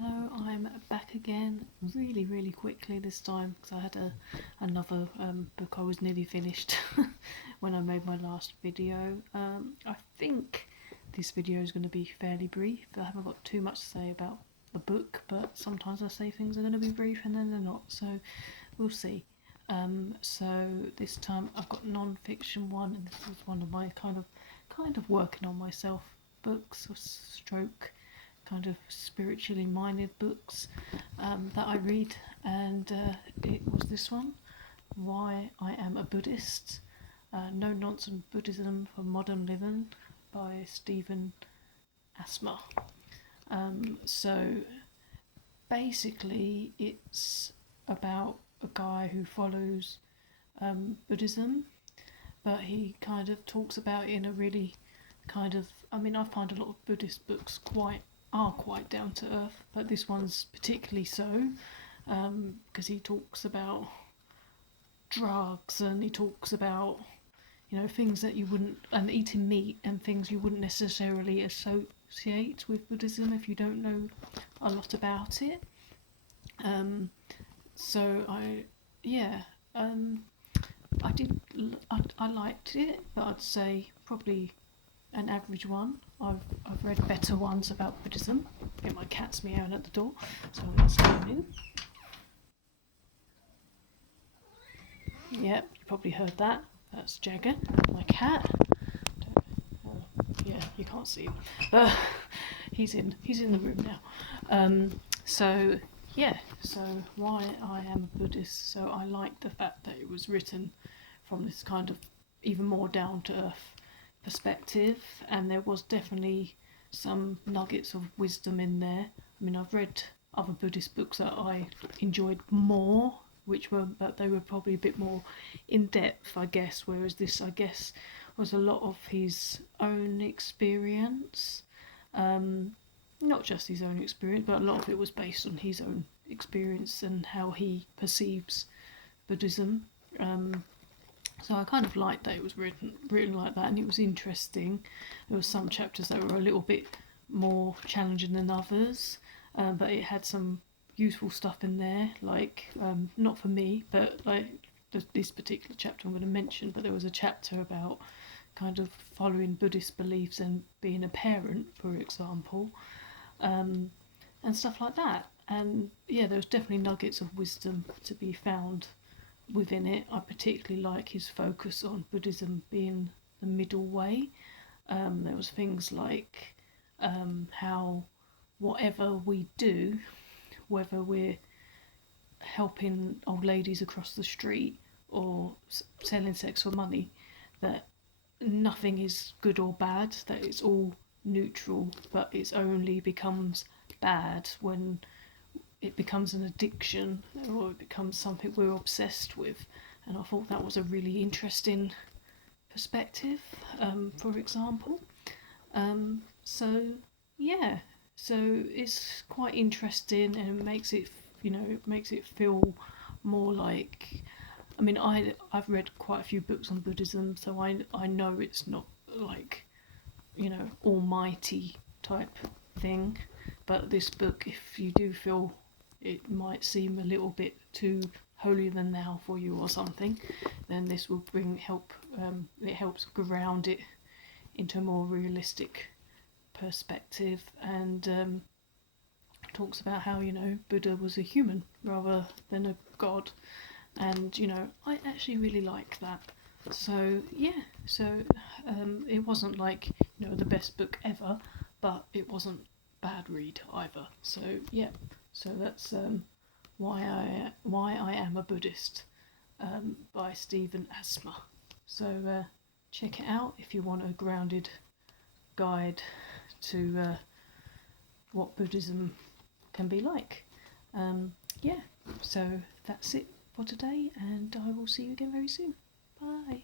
Hello, I'm back again really quickly this time because I had another book I was nearly finished when I made my last video. I think this video is going to be fairly brief. I haven't got too much to say about the book, but sometimes I say things are going to be brief and then they're not, so we'll see. So this time I've got non-fiction one, and this is one of my kind of working on myself books, or stroke kind of spiritually minded books that I read, and it was this one, Why I Am a Buddhist, No Nonsense Buddhism for Modern Living by Asma. So basically it's about a guy who follows Buddhism, but he kind of talks about it in a really I find a lot of Buddhist books are quite down to earth, but this one's particularly so, because he talks about drugs, and he talks about things that you wouldn't, and eating meat and things you wouldn't necessarily associate with Buddhism if you don't know a lot about it. So I liked it, but I'd say probably an average one. I've read better ones about Buddhism. Get my cat's meowing at the door, so let's go in. Yep, you probably heard that. That's Jagger, my cat. Yeah, you can't see him. He's in the room now. So why I am a Buddhist. So I like the fact that it was written from this kind of even more down to earth perspective, and there was definitely some nuggets of wisdom in there. I mean, I've read other Buddhist books that I enjoyed more, but they were probably a bit more in depth, I guess, whereas this, I guess, was a lot of his own experience. Not just his own experience, but a lot of it was based on his own experience and how he perceives Buddhism. So I kind of liked that it was written like that, and it was interesting. There were some chapters that were a little bit more challenging than others, but it had some useful stuff in there, like, not for me, but like this particular chapter I'm going to mention, but there was a chapter about kind of following Buddhist beliefs and being a parent, for example, and stuff like that. And yeah, there was definitely nuggets of wisdom to be found within it. I particularly like his focus on Buddhism being the middle way. There was things like how whatever we do, whether we're helping old ladies across the street or selling sex for money, that nothing is good or bad, that it's all neutral, but it only becomes bad when it becomes an addiction or it becomes something we're obsessed with. And I thought that was a really interesting perspective, for example. So it's quite interesting, and it makes it feel more like, I mean, I've read quite a few books on Buddhism, so I know it's not like, almighty type thing, but this book, if you do feel it might seem a little bit too holier than thou for you or something, then this will it helps ground it into a more realistic perspective, and talks about how Buddha was a human rather than a god, and I actually really like that. So it wasn't like the best book ever, but it wasn't bad read either. So that's why I Am a Buddhist, by Asma. So check it out if you want a grounded guide to what Buddhism can be like. So that's it for today, and I will see you again very soon. Bye.